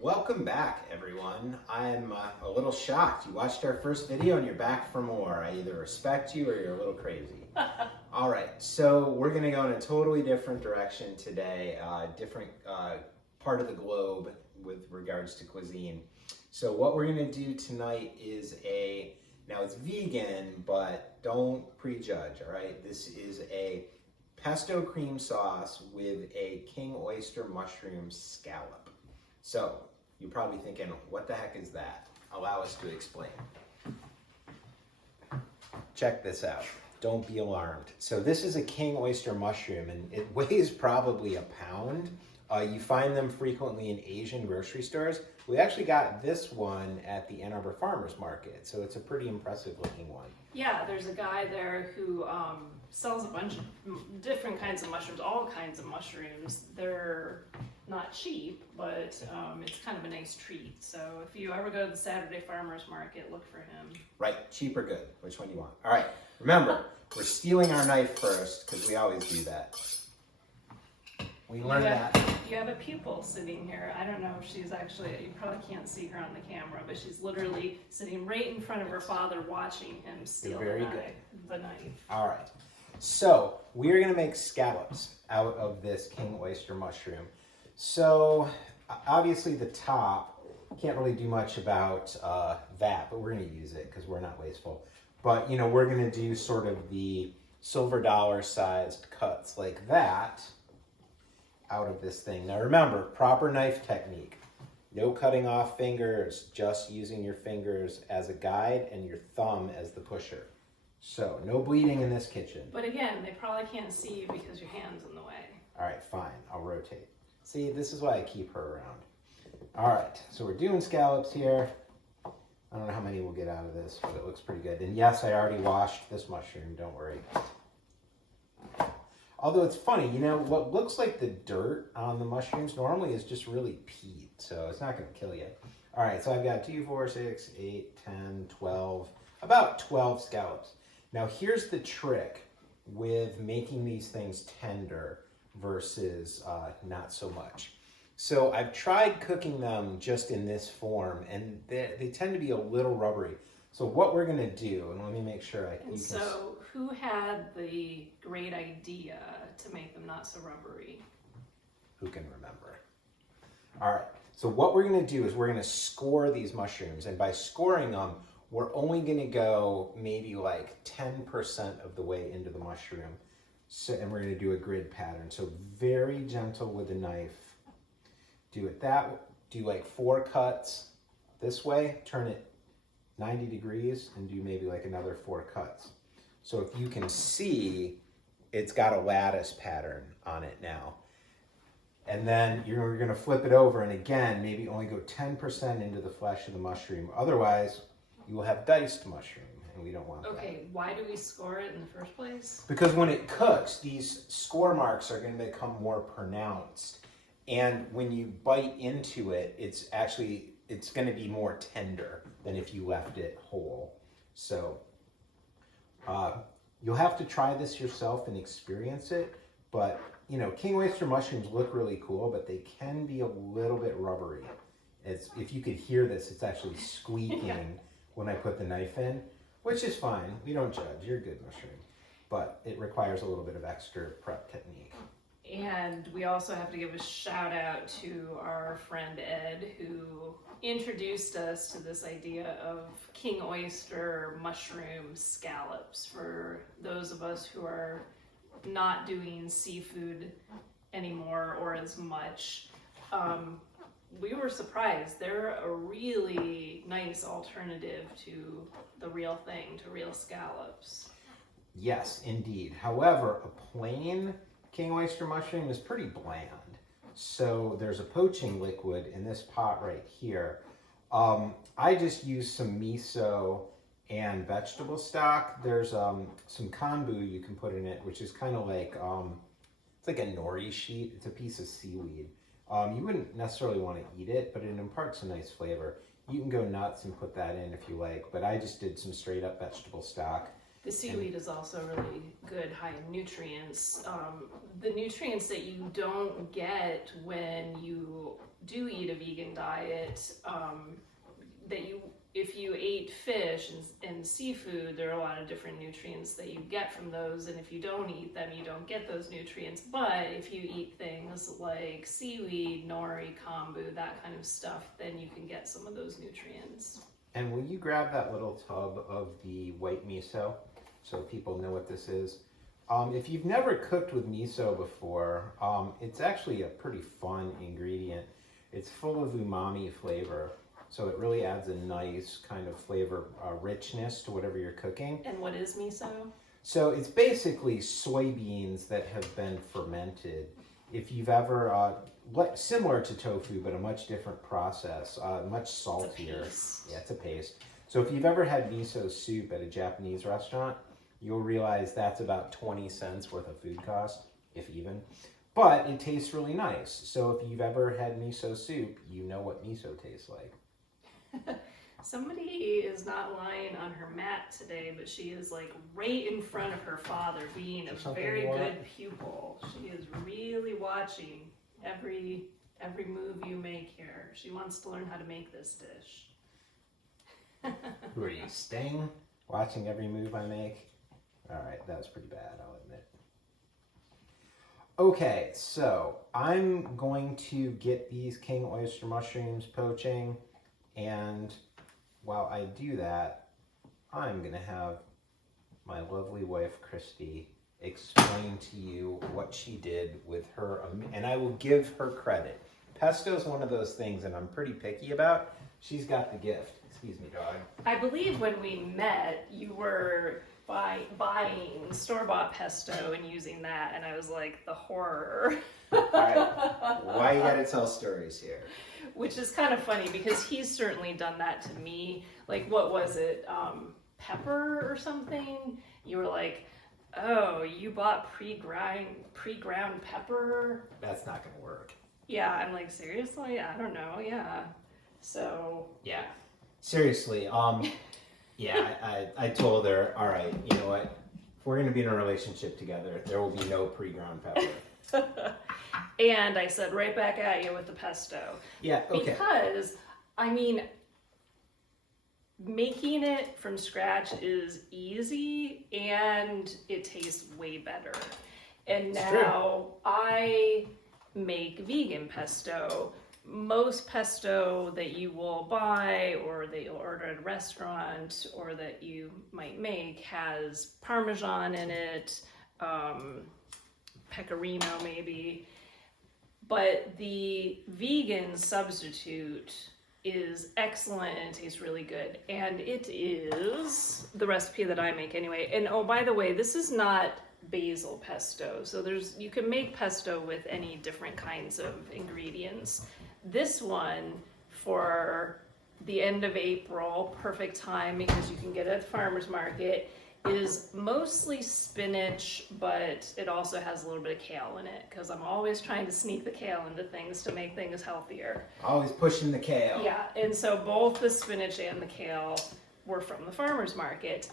Welcome back, everyone. I'm a little shocked. You watched our first video and you're back for more. I either respect you or you're a little crazy. All right, so we're gonna go in a totally different direction today, different part of the globe with regards to cuisine. So what we're gonna do tonight is now it's vegan, but don't prejudge, all right? This is a pesto cream sauce with a king oyster mushroom scallop. So you're probably thinking, what the heck is that? Allow us to explain. Check this out. Don't be alarmed. So this is a king oyster mushroom, and it weighs probably a pound. You find them frequently in Asian grocery stores. We actually got this one at the Ann Arbor Farmers Market, so it's a pretty impressive looking one. Yeah, there's a guy there who sells a bunch of different kinds of mushrooms, all kinds of mushrooms. They're not cheap, but it's kind of a nice treat. So if you ever go to the Saturday Farmers Market, look for him. Right, cheap or good? Which one do you want? All right, remember, we're stealing our knife first, because we always do that. We learned that. You have a pupil sitting here. I don't know if she's actually, you probably can't see her on the camera, but she's literally sitting right in front of her father watching him steal the knife. All right, so we're gonna make scallops out of this king oyster mushroom. So obviously the top, can't really do much about that, but we're gonna use it because we're not wasteful. But we're gonna do sort of the silver dollar sized cuts like that out of this thing. Now remember, proper knife technique. No cutting off fingers, just using your fingers as a guide and your thumb as the pusher. So no bleeding in this kitchen. But again, they probably can't see you because your hand's in the way. All right, fine, I'll rotate. See, this is why I keep her around. All right, so we're doing scallops here. I don't know how many we'll get out of this, but it looks pretty good. And yes, I already washed this mushroom, don't worry. Although it's funny, what looks like the dirt on the mushrooms normally is just really peat, so it's not gonna kill you. All right, so I've got 2, 4, 6, 8, 10, 12, about 12 scallops. Now here's the trick with making these things tender versus not so much. So I've tried cooking them just in this form, and they tend to be a little rubbery. So what we're gonna do, and let me make sure So who had the great idea to make them not so rubbery? Who can remember? All right, so what we're gonna do is we're gonna score these mushrooms, and by scoring them, we're only gonna go maybe like 10% of the way into the mushroom. So, and we're gonna do a grid pattern. So very gentle with the knife. Do like 4 cuts this way, turn it 90 degrees and do maybe like another 4 cuts. So if you can see, it's got a lattice pattern on it now. And then you're gonna flip it over, and again, maybe only go 10% into the flesh of the mushroom. Otherwise, you will have diced mushroom, and we don't want that. Okay, why do we score it in the first place? Because when it cooks, these score marks are gonna become more pronounced. And when you bite into it, it's gonna be more tender than if you left it whole. So you'll have to try this yourself and experience it. But king oyster mushrooms look really cool, but they can be a little bit rubbery. If you could hear this, it's actually squeaking when I put the knife in, which is fine. We don't judge. You're a good mushroom. But it requires a little bit of extra prep technique. And we also have to give a shout out to our friend Ed, who introduced us to this idea of king oyster mushroom scallops for those of us who are not doing seafood anymore or as much. We were surprised. They're a really nice alternative to the real thing, to real scallops. Yes, indeed. However, a plain king oyster mushroom is pretty bland. So there's a poaching liquid in this pot right here. I just used some miso and vegetable stock. There's some kombu you can put in it, which is kind of like, it's like a nori sheet. It's a piece of seaweed. You wouldn't necessarily want to eat it, but it imparts a nice flavor. You can go nuts and put that in if you like, but I just did some straight up vegetable stock. The seaweed is also really good, high in nutrients. The nutrients that you don't get when you do eat a vegan diet, that if you ate fish and seafood, there are a lot of different nutrients that you get from those, and if you don't eat them, you don't get those nutrients. But if you eat things like seaweed, nori, kombu, that kind of stuff, then you can get some of those nutrients. And will you grab that little tub of the white miso so people know what this is? If you've never cooked with miso before, it's actually a pretty fun ingredient. It's full of umami flavor, so it really adds a nice kind of flavor richness to whatever you're cooking. And what is miso? So it's basically soybeans that have been fermented. If you've ever, similar to tofu, but a much different process, much saltier. Yeah, it's a paste. So if you've ever had miso soup at a Japanese restaurant, you'll realize that's about 20 cents worth of food cost, if even. But it tastes really nice. So if you've ever had miso soup, you know what miso tastes like. Somebody is not lying on her mat today, but she is like right in front of her father, being a very good pupil. She is really watching every move you make here. She wants to learn how to make this dish. Who are you, Sting? Watching every move I make? All right, that was pretty bad, I'll admit. Okay, so I'm going to get these king oyster mushrooms poaching, and while I do that, I'm going to have my lovely wife, Christy, explain to you what she did with her, and I will give her credit. Pesto is one of those things, and I'm pretty picky about. She's got the gift. Excuse me, dog. I believe when we met, you were buying store-bought pesto and using that, and I was like, the horror. All right. Why you gotta tell stories here? Which is kind of funny because he's certainly done that to me. Like, what was it? Pepper or something? You were like, oh, you bought pre-ground pepper? That's not gonna work. Yeah, I'm like, seriously? I don't know, yeah. So... Yeah. Seriously, yeah, I told her, all right, you know what? If we're gonna be in a relationship together, there will be no pre-ground pepper. And I said right back at you with the pesto. Yeah, okay. Because, I mean, making it from scratch is easy and it tastes way better. And now I make vegan pesto. Most pesto that you will buy or that you'll order at a restaurant or that you might make has Parmesan in it, pecorino maybe, but the vegan substitute is excellent and it tastes really good. And it is the recipe that I make anyway. And oh, by the way, this is not basil pesto. So you can make pesto with any different kinds of ingredients. This one for the end of April, perfect time because you can get it at the farmer's market, is mostly spinach, but it also has a little bit of kale in it because I'm always trying to sneak the kale into things to make things healthier. Always pushing the kale. Yeah, and so both the spinach and the kale were from the farmer's market.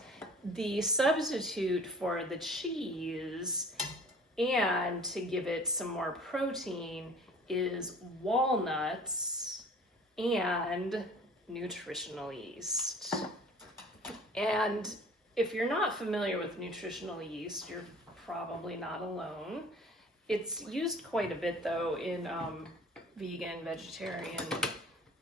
The substitute for the cheese and to give it some more protein is walnuts and nutritional yeast. And if you're not familiar with nutritional yeast, you're probably not alone. It's used quite a bit though in vegan, vegetarian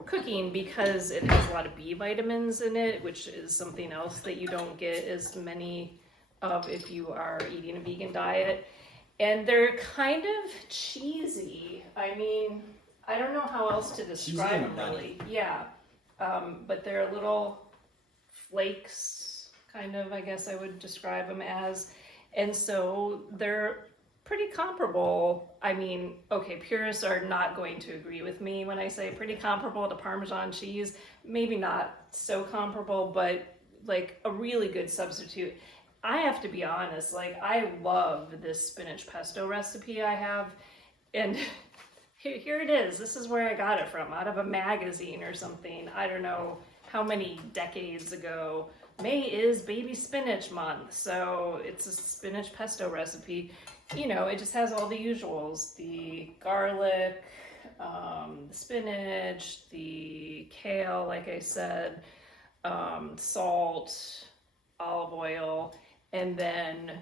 cooking because it has a lot of B vitamins in it, which is something else that you don't get as many of if you are eating a vegan diet. And they're kind of cheesy. I mean, I don't know how else to describe them really. Yeah, but they're little flakes, kind of, I guess I would describe them as. And so they're pretty comparable. I mean, okay, purists are not going to agree with me when I say pretty comparable to Parmesan cheese. Maybe not so comparable, but like a really good substitute. I have to be honest, like I love this spinach pesto recipe I have, and here it is. This is where I got it from, out of a magazine or something. I don't know how many decades ago. May is baby spinach month, so it's a spinach pesto recipe. You know, it just has all the usuals, the garlic, the spinach, the kale, like I said, salt, olive oil, and then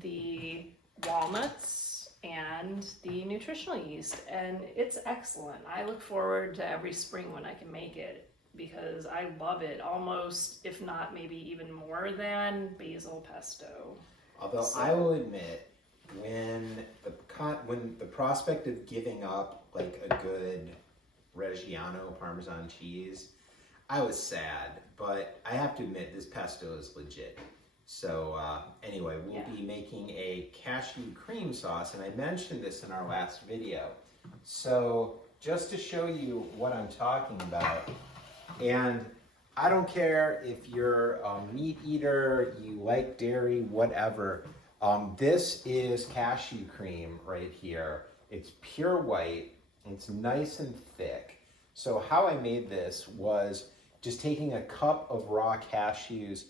the walnuts and the nutritional yeast. And it's excellent. I look forward to every spring when I can make it because I love it almost, if not maybe even more than basil pesto. Although I will admit, when the prospect of giving up like a good Reggiano Parmesan cheese, I was sad, but I have to admit this pesto is legit. So anyway, we'll be making a cashew cream sauce, and I mentioned this in our last video. So just to show you what I'm talking about, and I don't care if you're a meat eater, you like dairy, whatever. This is cashew cream right here. It's pure white. It's nice and thick. So how I made this was just taking a cup of raw cashews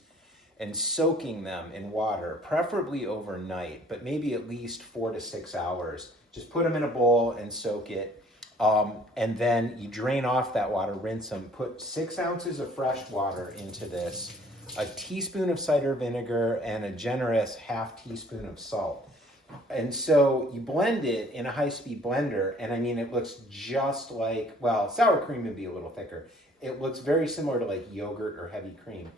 and soaking them in water, preferably overnight, but maybe at least 4 to 6 hours. Just put them in a bowl and soak it. And then you drain off that water, rinse them, put 6 ounces of fresh water into this, a teaspoon of cider vinegar, and a generous half teaspoon of salt. And so you blend it in a high-speed blender, and I mean, it looks just like, well, sour cream would be a little thicker. It looks very similar to like yogurt or heavy cream.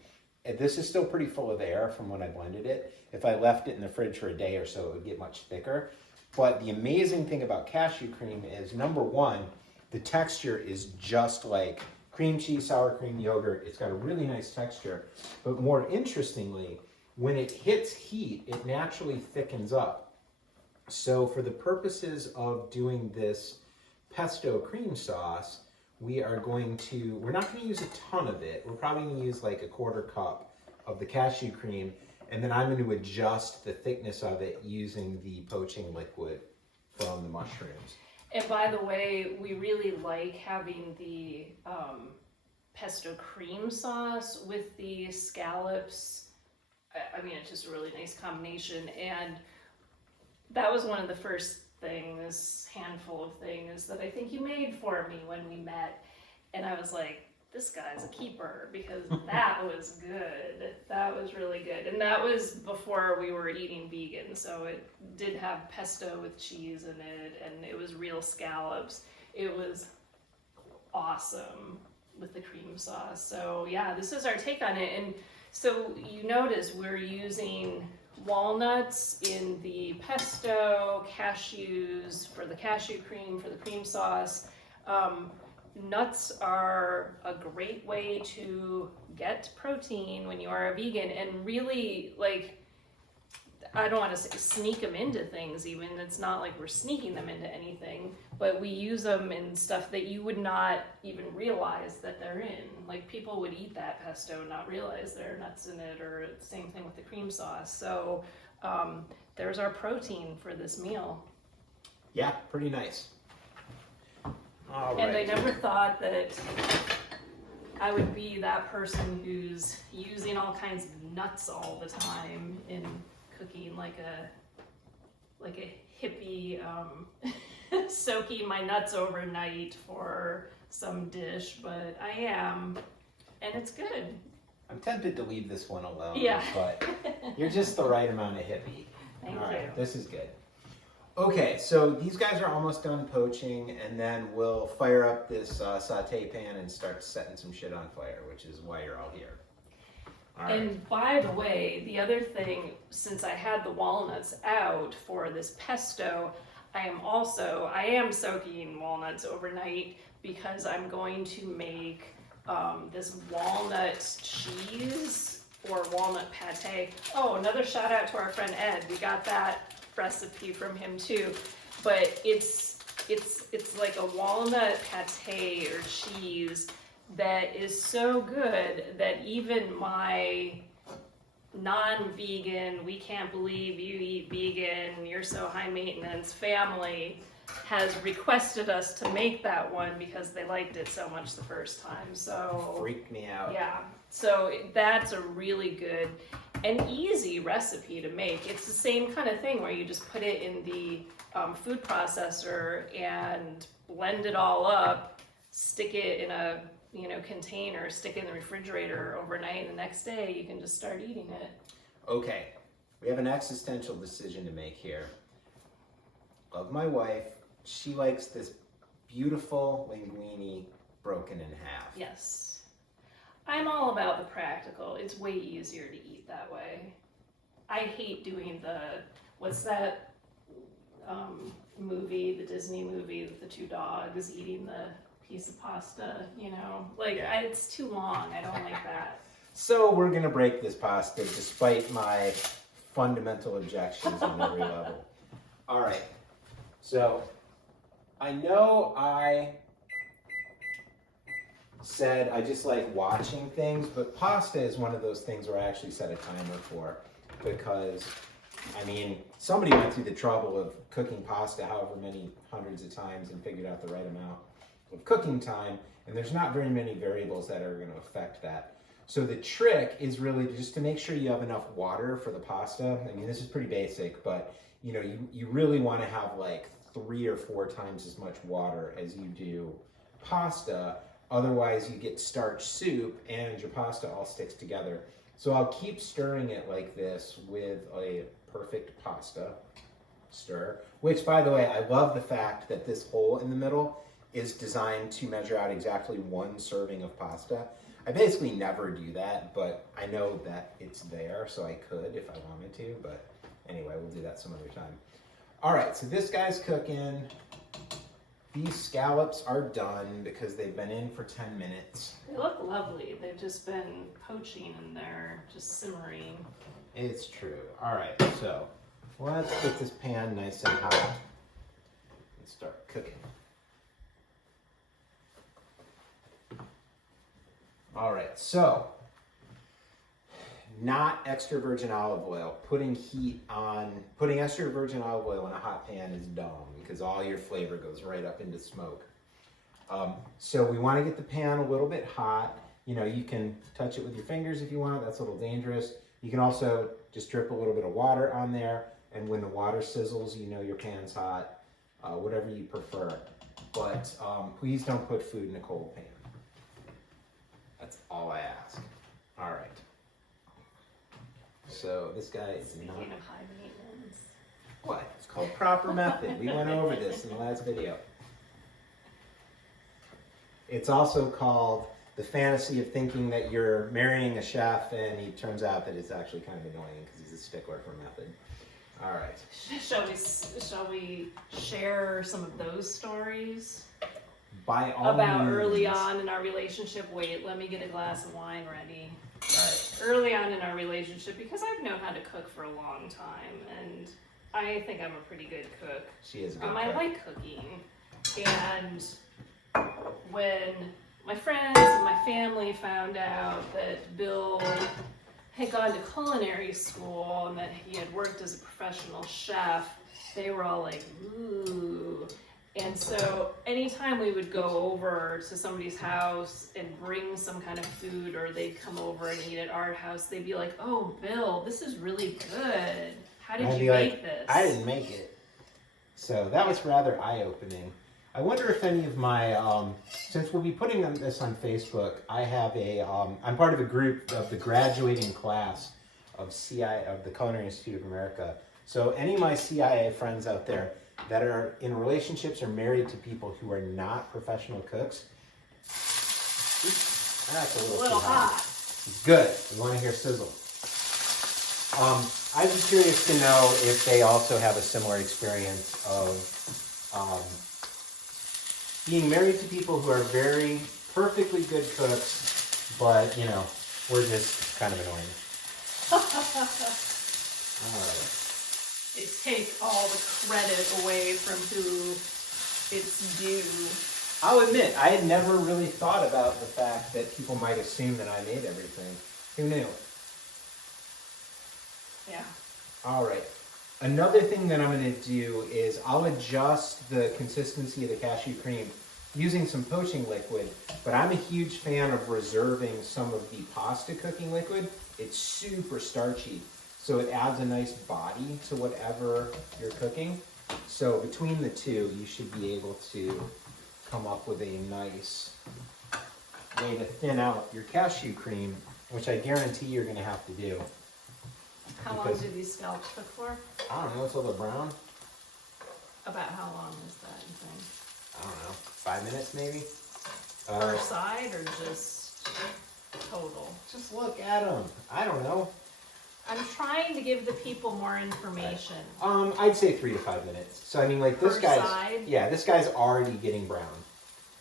And this is still pretty full of air from when I blended it. If I left it in the fridge for a day or so, it would get much thicker. But the amazing thing about cashew cream is, number one, the texture is just like cream cheese, sour cream, yogurt. It's got a really nice texture. But more interestingly, when it hits heat, it naturally thickens up. So for the purposes of doing this pesto cream sauce, we're not going to use a ton of it. We're probably going to use like a 1/4 cup of the cashew cream, and then I'm going to adjust the thickness of it using the poaching liquid from the mushrooms. And by the way, we really like having the pesto cream sauce with the scallops. I mean, it's just a really nice combination. And that was one of the first handful of things that I think you made for me when we met. And I was like, this guy's a keeper, because that was good. That was really good. And that was before we were eating vegan. So it did have pesto with cheese in it, and it was real scallops. It was awesome with the cream sauce. So yeah, this is our take on it. And so you notice we're using walnuts in the pesto, cashews for the cashew cream, for the cream sauce. Nuts are a great way to get protein when you are a vegan, and really, like, I don't want to say sneak them into things even. It's not like we're sneaking them into anything, but we use them in stuff that you would not even realize that they're in. Like, people would eat that pesto and not realize there are nuts in it, or the same thing with the cream sauce. So there's our protein for this meal. Yeah, pretty nice. All and right. I never thought that I would be that person who's using all kinds of nuts all the time in cooking, like a hippie, soaking my nuts overnight for some dish, but I am, and it's good. I'm tempted to leave this one alone, Yeah. but you're just the right amount of hippie. Thank All you. right, this is good. Okay, so these guys are almost done poaching, and then we'll fire up this saute pan and start setting some shit on fire, which is why you're all here. All right. And by the way, the other thing, since I had the walnuts out for this pesto, I am soaking walnuts overnight because I'm going to make this walnut cheese or walnut pate. Oh, another shout out to our friend Ed. We got that recipe from him too. But it's like a walnut pate or cheese that is so good that even my non-vegan, we can't believe you eat vegan, you're so high maintenance family has requested us to make that one because they liked it so much the first time. So freaked me out. yeah, so that's a really good, an easy recipe to make. It's the same kind of thing where you just put it in the food processor and blend it all up, stick it in a container, stick it in the refrigerator overnight, and the next day you can just start eating it. Okay, we have an existential decision to make here. Love my wife. She likes this beautiful linguine broken in half. Yes. I'm all about the practical. It's way easier to eat that way. I hate doing what's that movie, the Disney movie with the two dogs eating the piece of pasta, it's too long. I don't like that. So we're gonna break this pasta despite my fundamental objections on every level. All right, so I know I said I just like watching things, but pasta is one of those things where I actually set a timer for, because somebody went through the trouble of cooking pasta however many hundreds of times and figured out the right amount of cooking time, and there's not very many variables that are going to affect that. So the trick is really just to make sure you have enough water for the pasta. This is pretty basic, but you really want to have like 3 or 4 times as much water as you do pasta. Otherwise you get starch soup and your pasta all sticks together. So I'll keep stirring it like this with a perfect pasta stir, which, by the way, I love the fact that this hole in the middle is designed to measure out exactly 1 serving of pasta. I basically never do that, but I know that it's there, so I could if I wanted to, but anyway, we'll do that some other time. All right, so this guy's cooking. These scallops are done because they've been in for 10 minutes. They look lovely. They've just been poaching and they're just simmering. It's true. All right, so let's get this pan nice and hot and start cooking. All right, so not extra virgin olive oil. Putting extra virgin olive oil in a hot pan is dumb because all your flavor goes right up into smoke. So we want to get the pan a little bit hot. You can touch it with your fingers if you want. That's a little dangerous. You can also just drip a little bit of water on there, and when the water sizzles, your pan's hot, whatever you prefer. But please don't put food in a cold pan. That's all I ask. All right. So this guy is Speaking not... of high maintenance. What? It's called proper method. We went over this in the last video. It's also called the fantasy of thinking that you're marrying a chef and he turns out that it's actually kind of annoying because he's a stickler for method. All right. Shall we share some of those stories? By all about means. Early on in our relationship. Wait, let me get a glass of wine ready. All right. Early on in our relationship, because I've known how to cook for a long time, and I think I'm a pretty good cook. She is a good I cook. like cooking, and when my friends and my family found out that Bill had gone to culinary school and that he had worked as a professional chef, they were all like, ooh. And so anytime we would go over to somebody's house and bring some kind of food, or they'd come over and eat at our house, they'd be like, oh, Bill, this is really good. How did you make this? I didn't make it. So that was rather eye-opening. I wonder if any of my, since we'll be putting this on Facebook, I have I'm part of a group of the graduating class of the Culinary Institute of America. So any of my CIA friends out there that are in relationships or married to people who are not professional cooks, that's a little too hot. Good. We want to hear sizzle. I'd be curious to know if they also have a similar experience of being married to people who are very perfectly good cooks, but we're just kind of annoying. All right. They take all the credit away from who it's due. I'll admit, I had never really thought about the fact that people might assume that I made everything. Who knew? Yeah. All right. Another thing that I'm going to do is I'll adjust the consistency of the cashew cream using some poaching liquid, but I'm a huge fan of reserving some of the pasta cooking liquid. It's super starchy, so it adds a nice body to whatever you're cooking. So between the two, you should be able to come up with a nice way to thin out your cashew cream, which I guarantee you're going to have to do. How long do these scallops cook for? I don't know, until they're brown. About how long is that, you think? I don't know, 5 minutes maybe? Per side or just total? Just look at them. I don't know. I'm trying to give the people more information. I'd say 3 to 5 minutes. So I mean, like this Per guy's, side? yeah, this guy's already getting brown.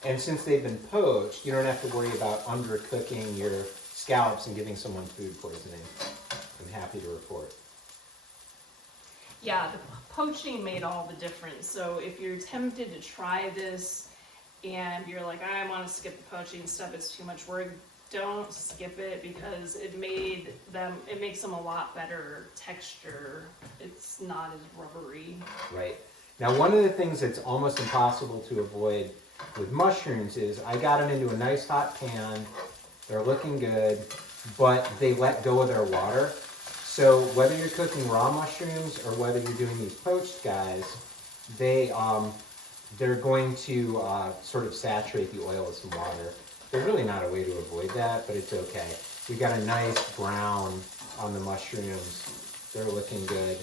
And since they've been poached, you don't have to worry about undercooking your scallops and giving someone food poisoning. I'm happy to report. Yeah, the poaching made all the difference. So if you're tempted to try this and you're like, I want to skip the poaching stuff, it's too much work, don't skip it because it makes them a lot better texture. It's not as rubbery. Right. Now, one of the things that's almost impossible to avoid with mushrooms is I got them into a nice hot pan. They're looking good, but they let go of their water. So whether you're cooking raw mushrooms or whether you're doing these poached guys, they're going to sort of saturate the oil with some water. There's really not a way to avoid that, but it's okay. We got a nice brown on the mushrooms. They're looking good.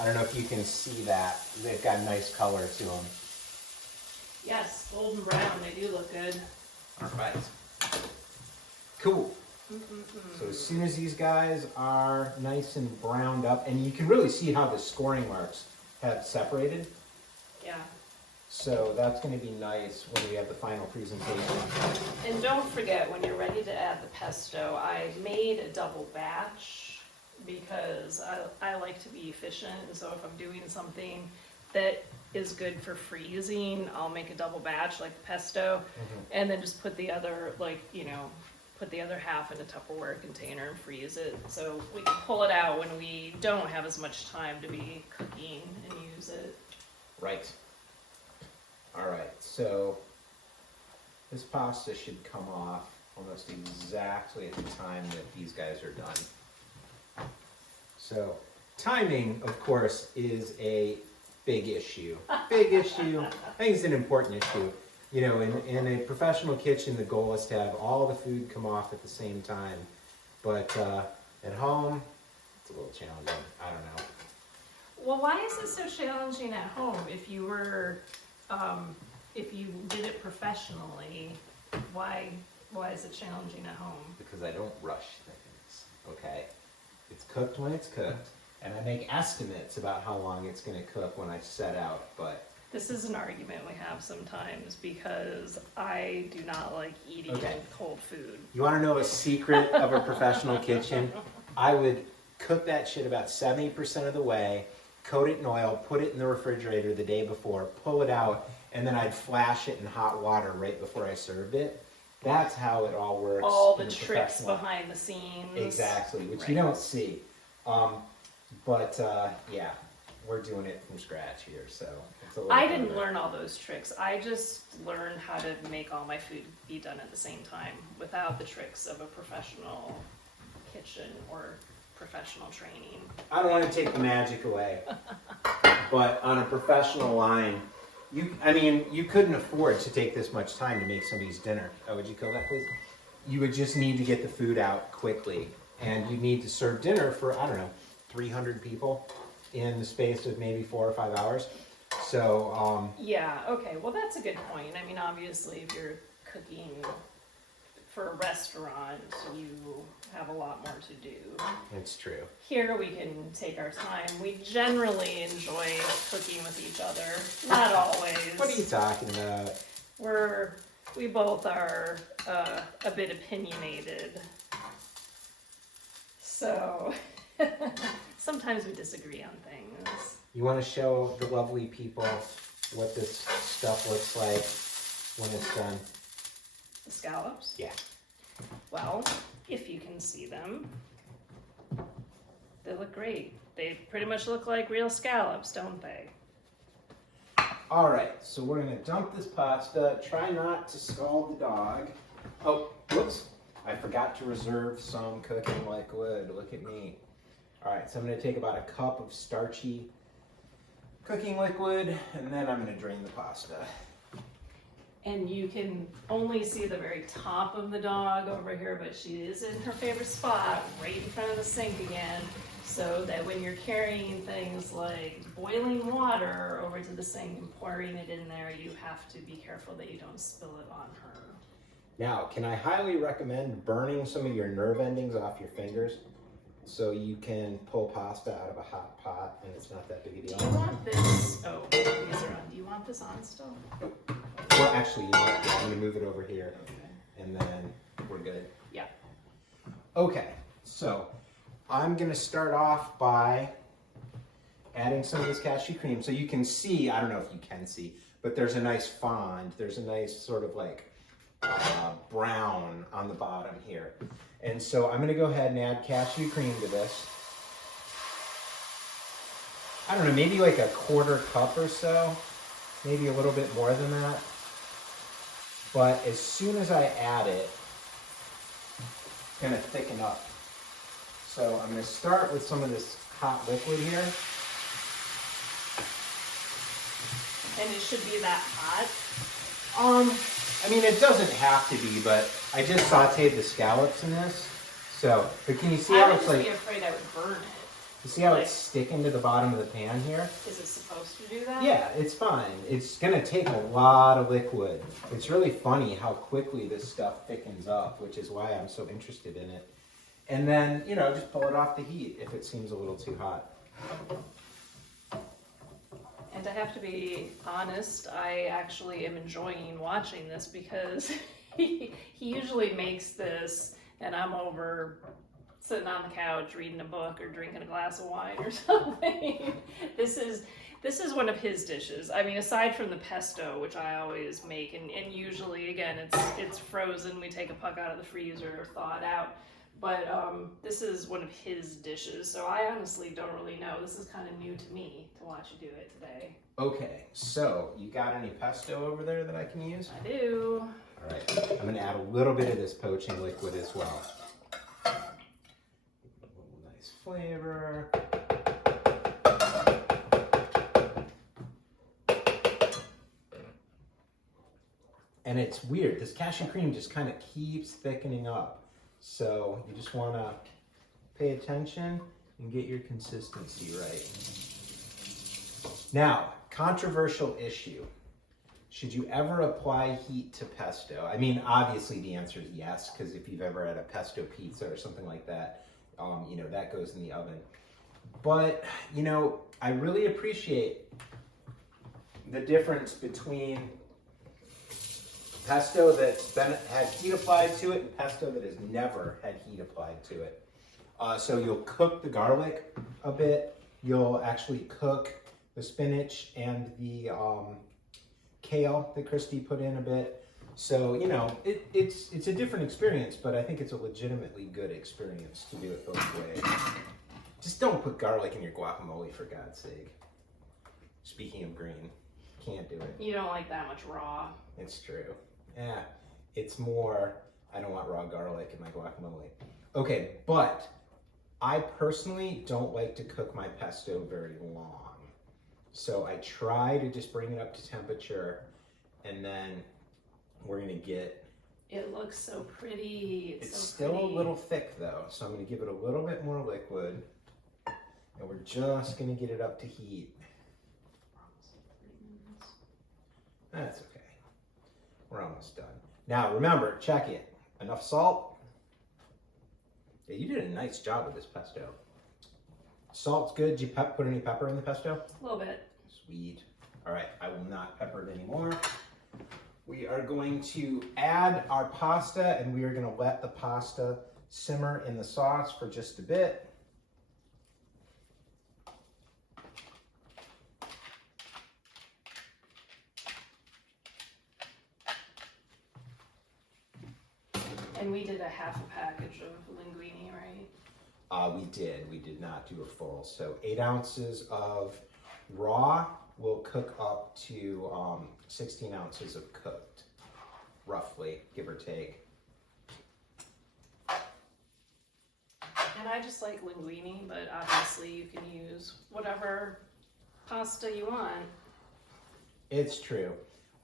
I don't know if you can see that. They've got a nice color to them. Yes, golden brown, they do look good. All right. Cool. So as soon as these guys are nice and browned up, and you can really see how the scoring marks have separated. Yeah. So that's going to be nice when we have the final presentation. And don't forget, when you're ready to add the pesto, I made a double batch because I like to be efficient. And so if I'm doing something that is good for freezing, I'll make a double batch like the pesto, and then just put the other, put the other half in a Tupperware container and freeze it. So we can pull it out when we don't have as much time to be cooking and use it. Right. All right, so this pasta should come off almost exactly at the time that these guys are done. So timing, of course, is a big issue. Big issue. I think it's an important issue. You know, in a professional kitchen, the goal is to have all the food come off at the same time. But at home, it's a little challenging. I don't know. Well, why is it so challenging at home? If you were, if you did it professionally, why is it challenging at home? Because I don't rush things, okay? It's cooked when it's cooked, and I make estimates about how long it's going to cook when I set out, but... This is an argument we have sometimes because I do not like eating cold food. You want to know a secret of a professional kitchen? I would cook that shit about 70% of the way, coat it in oil, put it in the refrigerator the day before, pull it out, and then I'd flash it in hot water right before I served it. That's how it all works. All the tricks behind the scenes. Exactly, which you don't see. Yeah, we're doing it from scratch here, so it's a little I didn't learn all those tricks. I just learned how to make all my food be done at the same time without the tricks of a professional kitchen or professional training. I don't want to take the magic away, but on a professional line, you couldn't afford to take this much time to make somebody's dinner. Oh, would you kill that, please? You would just need to get the food out quickly, and you need to serve dinner for, I don't know, 300 people in the space of maybe 4 or 5 hours. So, yeah, okay, well that's a good point. I mean, obviously if you're cooking for a restaurant, you have a lot more to do. it's true. Here we can take our time. We generally enjoy cooking with each other. Not always. What are you talking about? We both are a bit opinionated. So sometimes we disagree on things. You want to show the lovely people what this stuff looks like when it's done? The scallops? Yeah. Well, if you can see them, they look great. They pretty much look like real scallops, don't they? All right, so we're gonna dump this pasta. Try not to scald the dog. Oh, whoops. I forgot to reserve some cooking liquid. Look at me. All right, so I'm gonna take about a cup of starchy cooking liquid, and then I'm gonna drain the pasta. And you can only see the very top of the dog over here, but she is in her favorite spot, right in front of the sink again, so that when you're carrying things like boiling water over to the sink and pouring it in there, you have to be careful that you don't spill it on her. Now, can I highly recommend burning some of your nerve endings off your fingers so you can pull pasta out of a hot pot and it's not that big a deal? Do you want this? Oh, these are on. Do you want this on still? Well, actually, you know what? I'm going to move it over here, and then we're good. Yeah. Okay, so I'm going to start off by adding some of this cashew cream. So you can see, I don't know if you can see, but there's a nice fond. There's a nice sort of like brown on the bottom here. And so I'm going to go ahead and add cashew cream to this. I don't know, maybe like a quarter cup or so, maybe a little bit more than that. But as soon as I add it, it's going to thicken up. So I'm going to start with some of this hot liquid here. And it should be that hot? I mean, it doesn't have to be, but I just sauteed the scallops in this. So, but can you see how it's like... I would just be afraid I would burn it. You see how it's sticking to the bottom of the pan here? Is it supposed to do that? Yeah, it's fine. It's gonna take a lot of liquid. It's really funny how quickly this stuff thickens up, which is why I'm so interested in it. And then, you know, just pull it off the heat if it seems a little too hot. And I have to be honest, I actually am enjoying watching this because he usually makes this and I'm over sitting on the couch reading a book or drinking a glass of wine or something. This is one of his dishes. I mean, aside from the pesto, which I always make, and usually, again, it's frozen. We take a puck out of the freezer or thaw it out. But this is one of his dishes, so I honestly don't really know. This is kind of new to me to watch you do it today. Okay, so you got any pesto over there that I can use? I do. All right, I'm gonna add a little bit of this poaching liquid as well. Nice flavor. And it's weird, this cashew cream just kind of keeps thickening up. So you just want to pay attention and get your consistency right. Now, controversial issue. Should you ever apply heat to pesto? I mean, obviously the answer is yes, because if you've ever had a pesto pizza or something like that, you know, that goes in the oven. But, you know, I really appreciate the difference between pesto that's had heat applied to it and pesto that has never had heat applied to it. So you'll cook the garlic a bit. You'll actually cook the spinach and the kale that Christy put in a bit. So, you know, it's a different experience, but I think it's a legitimately good experience to do it both ways. Just don't put garlic in your guacamole, for God's sake. Speaking of green, can't do it. You don't like that much raw. It's true. Yeah, it's more, I don't want raw garlic in my guacamole. Okay, but I personally don't like to cook my pesto very long. So I try to just bring it up to temperature, and then we're gonna get... It looks so pretty. It's so still pretty. A little thick though, so I'm gonna give it a little bit more liquid, and we're just gonna get it up to heat. That's okay. We're almost done. Now remember, check it. Enough salt? Yeah, you did a nice job with this pesto. Salt's good. Did you put any pepper in the pesto? A little bit. Sweet. All right, I will not pepper it anymore. We are going to add our pasta, and we are going to let the pasta simmer in the sauce for just a bit. And we did a half a package of linguine, right? We did. We did not do a full. So 8 ounces of raw will cook up to 16 ounces of cooked, roughly, give or take. And I just like linguine, but obviously you can use whatever pasta you want. It's true.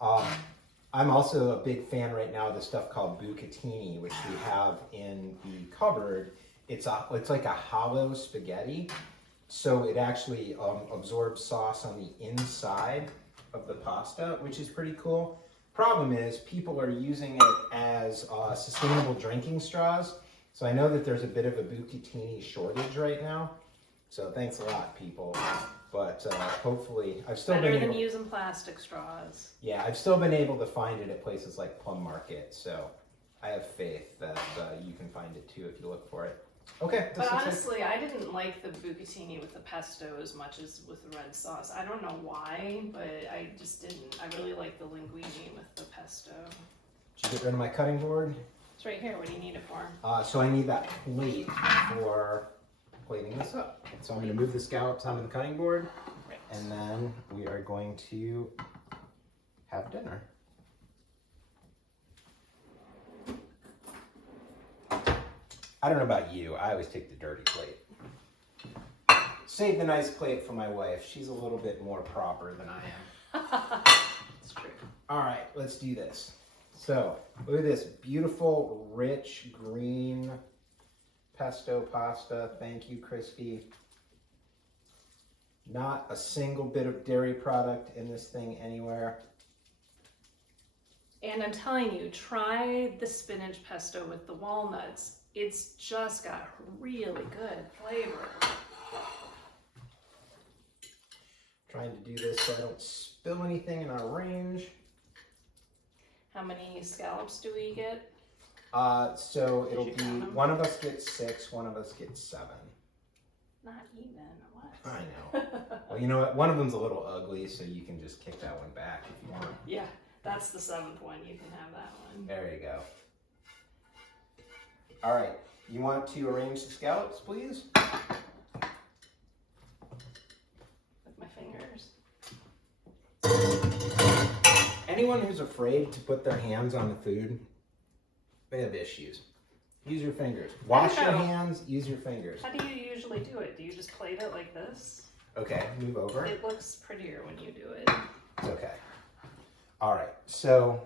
I'm also a big fan right now of this stuff called Bucatini, which we have in the cupboard. It's like a hollow spaghetti, so it actually absorbs sauce on the inside of the pasta, which is pretty cool. Problem is, people are using it as sustainable drinking straws. So I know that there's a bit of a Bucatini shortage right now. So thanks a lot, people. But hopefully, I've still Better been than able, using plastic straws. yeah, I've still been able to find it at places like Plum Market. So I have faith that you can find it too if you look for it. Okay. But honestly, I didn't like the bucatini with the pesto as much as with the red sauce. I don't know why, but I just didn't. I really like the linguine with the pesto. Did you get rid of my cutting board? It's right here. What do you need it for? So I need that plate for plating this up. So I'm going to move the scallops onto the cutting board, Right. and then we are going to have dinner. I don't know about you, I always take the dirty plate. Save the nice plate for my wife. She's a little bit more proper than I am. It's true. All right, let's do this. So, look at this beautiful, rich, green pesto pasta. Thank you, Christy. Not a single bit of dairy product in this thing anywhere. And I'm telling you, try the spinach pesto with the walnuts. It's just got really good flavor. Trying to do this so I don't spill anything in our range. How many scallops do we get? So it'll Did be, you count 'em? one of us gets 6, one of us gets 7. Not even. What? I know. Well, you know what? One of them's a little ugly, so you can just kick that one back if you want. Yeah, that's the 7th one. You can have that one. There you go. All right. You want to arrange the scallops, please? With my fingers. Anyone who's afraid to put their hands on the food, they have issues. Use your fingers. Wash your hands, use your fingers. How do you usually do it? Do you just plate it like this? Okay, move over. It looks prettier when you do it. It's okay. All right, so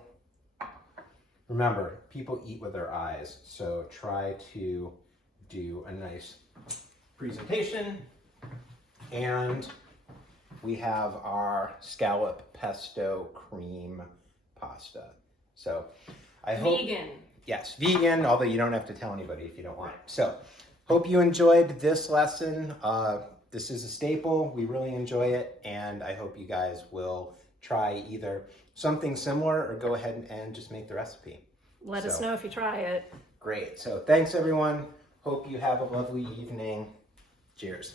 remember, people eat with their eyes, so try to do a nice presentation. And we have our scallop pesto cream pasta. So I hope... Vegan. Yes, vegan, although you don't have to tell anybody if you don't want. So, hope you enjoyed this lesson. This is a staple. We really enjoy it, and I hope you guys will try either something similar or go ahead and just make the recipe. Let us know if you try it. Great. So, thanks everyone. Hope you have a lovely evening. Cheers.